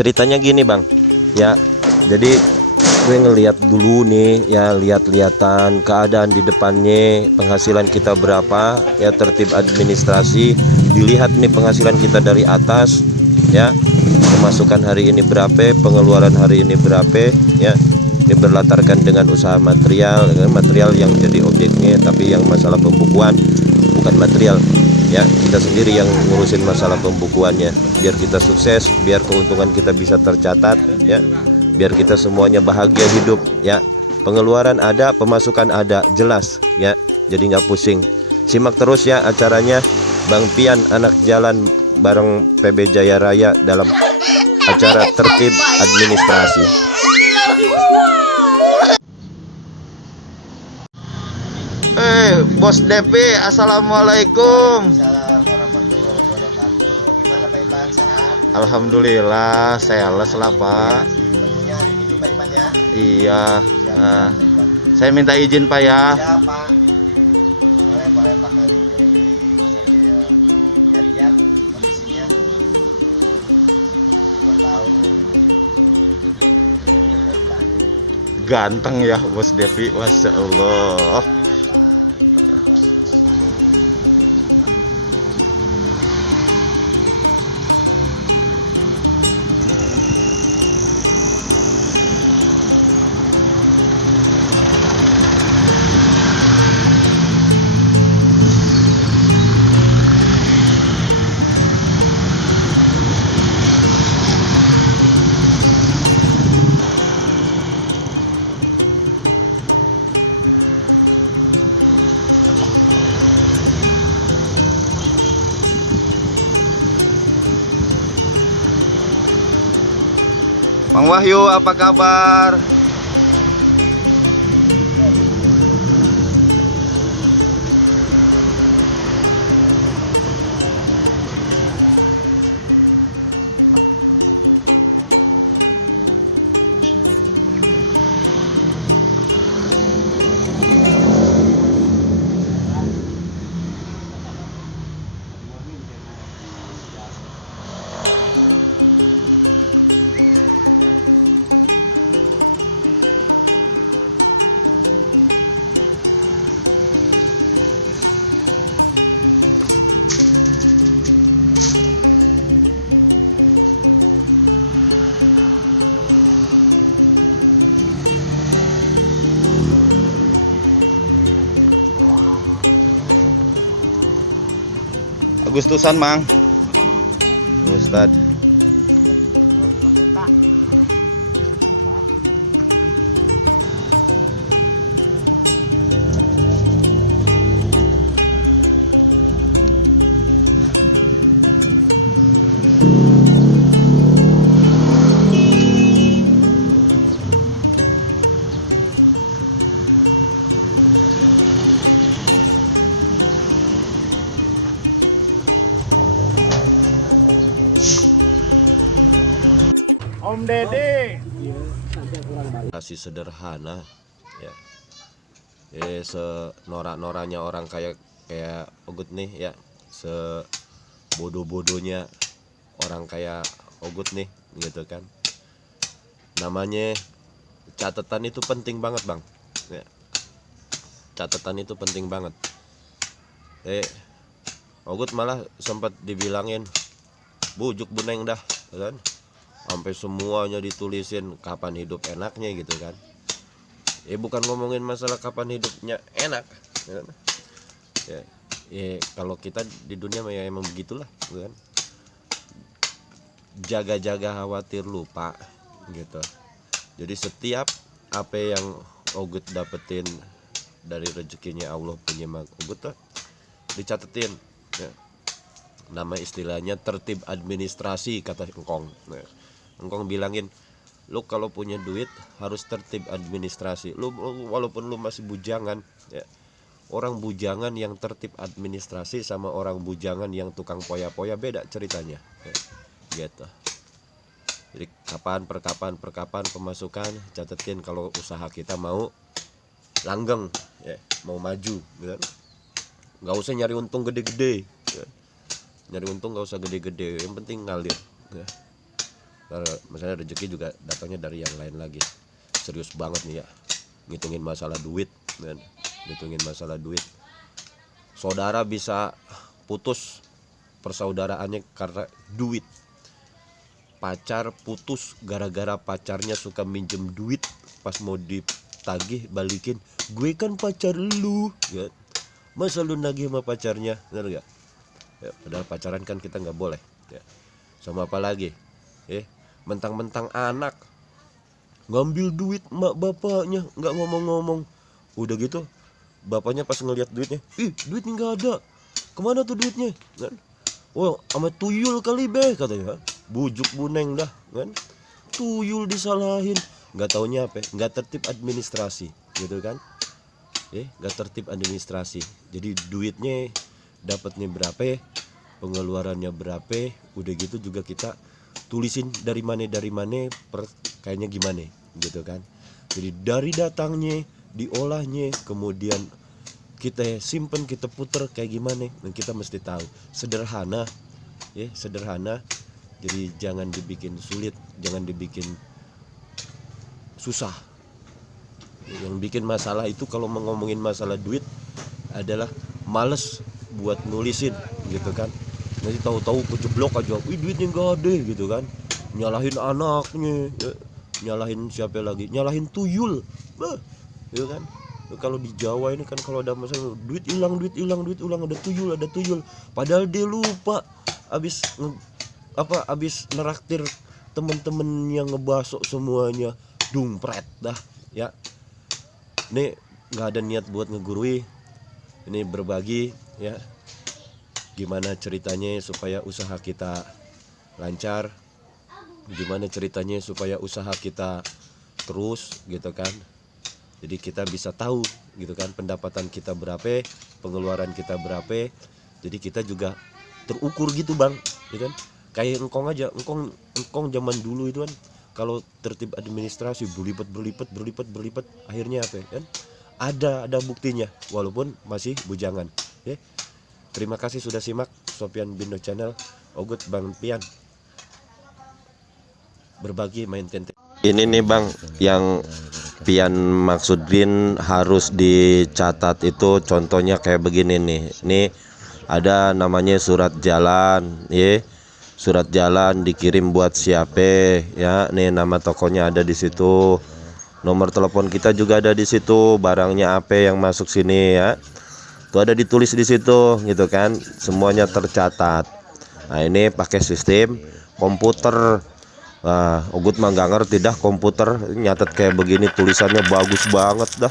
ceritanya gini bang, ya. Jadi gue ngeliat dulu nih, ya lihat-lihatan keadaan di depannya, penghasilan kita berapa, ya tertib administrasi, dilihat nih penghasilan kita dari atas, ya pemasukan hari ini berapa, pengeluaran hari ini berapa, ya. Ini berlatarkan dengan usaha material, dengan material yang jadi objeknya, tapi yang masalah pembukuan bukan material. Ya, kita sendiri yang ngurusin masalah pembukuannya, biar kita sukses, biar keuntungan kita bisa tercatat, ya, biar kita semuanya bahagia hidup, ya. Pengeluaran ada, pemasukan ada, jelas, ya. Jadi nggak pusing. Simak terus ya acaranya Bang Pian anak jalan bareng PB Jaya Raya dalam acara tertib administrasi. Bos Devi, assalamualaikum. Assalamualaikum warahmatullahi wabarakatuh. Gimana Pak Ipan, sehat? Alhamdulillah, saya les lah Pak. Ketemunya hari ini Pak Ipan ya? Iya. Siap, Nah, Pak Ipan. saya minta izin Pak ya. Ya Pak. Boleh Pak, kali ini saya lihat kondisinya. Mau tahu. Ganteng ya Bos Devi, masya Allah. Bang Wahyu, apa kabar? Agustusan, Mang. Ustad. Om Dede. Kasih sederhana, ya. Senorak-noranya orang kayak Ogut nih, ya. Sebodoh-bodohnya orang kayak Ogut nih, gitu kan. Namanya catatan itu penting banget, Bang. Ya. Catatan itu penting banget. Ogut malah sempat dibilangin bujuk beneng dah, kan? Sampai semuanya ditulisin kapan hidup enaknya gitu kan. Bukan ngomongin masalah kapan hidupnya enak, kan? Kalau kita di dunia ya emang begitulah, kan. Jaga-jaga khawatir lupa gitu. Jadi setiap apa yang Ogut dapetin dari rezekinya Allah punya Ogut tuh dicatetin, ya. Nama istilahnya tertib administrasi kata Engkong. Engkong bilangin, lu kalau punya duit harus tertib administrasi. Lu walaupun lu masih bujangan, ya. Orang bujangan yang tertib administrasi sama orang bujangan yang tukang poya-poya beda ceritanya, ya. Gitu. Jadi perkapan pemasukan catetin kalau usaha kita mau langgeng, ya, mau maju, gitu. Nggak usah nyari untung gede-gede, ya. Nyari untung nggak usah gede-gede, yang penting ngalir, ya. Misalnya rezeki juga datangnya dari yang lain lagi. Serius banget nih ya, ngitungin masalah duit kan, ngitungin masalah duit. Saudara bisa putus persaudaraannya karena duit. Pacar putus gara-gara pacarnya suka minjem duit, pas mau ditagih balikin, gue kan pacar lu ya. Masa lu nagih sama pacarnya, bener gak? Ya, padahal pacaran kan kita nggak boleh ya. Sama apa lagi mentang-mentang anak ngambil duit mak bapaknya, nggak ngomong-ngomong. Udah gitu bapaknya pas ngeliat duitnya, duitnya nggak ada, kemana tuh duitnya kan? Oh, sama tuyul kali be katanya. Bujuk buneng dah kan, tuyul disalahin. Nggak taunya apa, nggak tertib administrasi gitu kan. Nggak tertib administrasi. Jadi duitnya dapatnya berapa, pengeluarannya berapa. Udah gitu juga kita tulisin dari mana kayaknya gimana gitu kan. Jadi dari datangnya, diolahnya, kemudian kita simpen, kita puter kayak gimana, dan kita mesti tahu. Sederhana ya, sederhana. Jadi jangan dibikin sulit, jangan dibikin susah. Yang bikin masalah itu kalau ngomongin masalah duit adalah males buat nulisin gitu kan. Nanti tahu-tahu kejeblok aja, duitnya nggak ada gitu kan. Nyalahin anaknya ya. Nyalahin siapa lagi, nyalahin tuyul gitu kan. Kalau di Jawa ini kan kalau ada masalah duit hilang, ada tuyul. Padahal dia lupa abis neraktir temen-temen yang ngebasok semuanya, dumpret dah ya. Ini nggak ada niat buat ngegurui, ini berbagi ya, gimana ceritanya supaya usaha kita lancar, gimana ceritanya supaya usaha kita terus gitu kan. Jadi kita bisa tahu gitu kan, pendapatan kita berapa, pengeluaran kita berapa. Jadi kita juga terukur gitu bang, gitu kan. Kayak engkong aja, engkong zaman dulu itu kan, kalau tertib administrasi berlipat, akhirnya apa kan? Ada buktinya, walaupun masih bujangan. Ya. Terima kasih sudah simak Sopyan Bindo Channel. Ogut Bang Pian, berbagi main tente. Ini nih bang, yang Pian maksudin harus dicatat itu contohnya kayak begini nih. Nih ada namanya surat jalan, ya. Surat jalan dikirim buat siapa ya. Nih nama tokonya ada di situ. Nomor telepon kita juga ada di situ. Barangnya apa yang masuk sini ya. Itu ada ditulis di situ gitu kan. Semuanya tercatat. Nah, ini pakai sistem komputer. Nah, Ogut mah nggak ngerti dah komputer, nyatet kayak begini tulisannya bagus banget dah,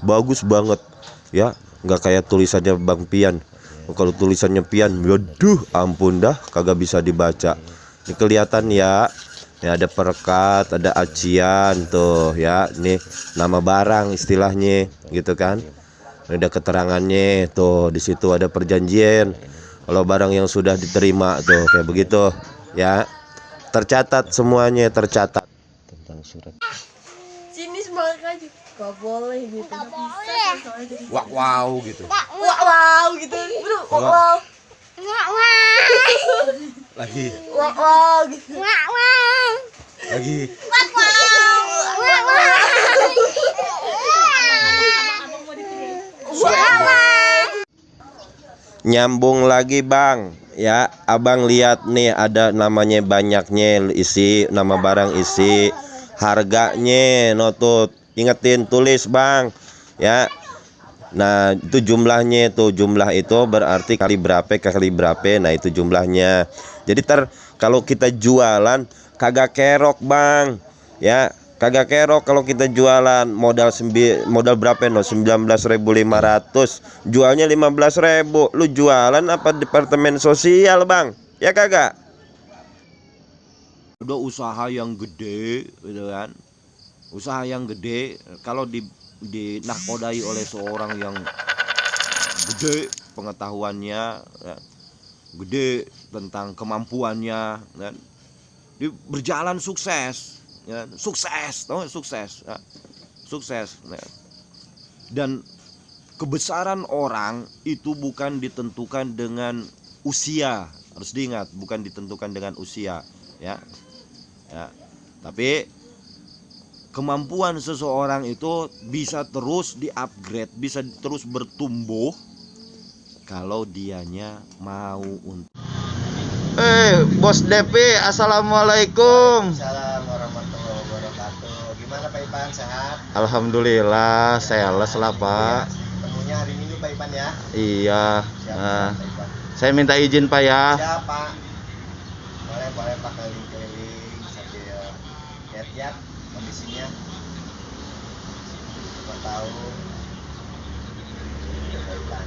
bagus banget ya, nggak kayak tulisannya Bang Pian. Kalau tulisannya Pian, waduh ampun dah, kagak bisa dibaca. Ini kelihatan ya, ini ada perekat, ada acian tuh ya, ini nama barang istilahnya gitu kan. Ini ada keterangannya tuh, di situ ada perjanjian. Kalau barang yang sudah diterima tuh kayak begitu ya. Tercatat semuanya, tercatat tentang surat. Sini semangat aja. Gak boleh gitu. Gak boleh. Wow gitu. Wow gitu. Bro, wow. Lagi. Wow gitu. Lagi. Nyambung lagi bang. Ya, abang lihat nih ada namanya banyaknya isi, nama barang isi, harganya notut, ingetin tulis bang, ya. Nah itu jumlahnya, itu jumlah itu berarti kali berapa, nah itu jumlahnya. Jadi kalau kita jualan kagak kerok bang, ya. Kagak kerok kalau kita jualan modal berapa no 19.500, jualnya 15.000. Lu jualan apa departemen sosial bang? Ya kagak. Udah usaha yang gede gitu kan. Usaha yang gede kalau dinahkodai oleh seorang yang gede pengetahuannya ya, gede tentang kemampuannya kan, berjalan sukses ya, sukses ya. Sukses ya. Dan kebesaran orang itu bukan ditentukan dengan usia, harus diingat, bukan ditentukan dengan usia ya. Ya. Tapi kemampuan seseorang itu bisa terus di-upgrade, bisa terus bertumbuh kalau dianya mau untuk. Bos DP, assalamualaikum. Waalaikumsalam warahmatullahi wabarakatuh. Gimana Pak Ipan, sehat? Alhamdulillah, sales lah Pak. Ketemunya hari Minggu Pak Ipan ya. Iya. Siap, Nah, Pak Ipan. saya minta izin Pak ya. Siap Pak. Boleh Pak keliling-keliling sambil lihat-lihat kondisinya. Siapa tahu. Pak Ipan.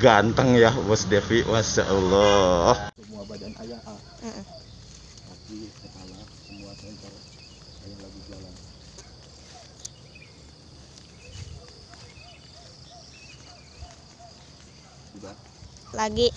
Ganteng ya Bos Devi, Masya Allah. Semua badan ayah kaki, kepala, semua center ayah lagi jalan. Sudah. Lagi.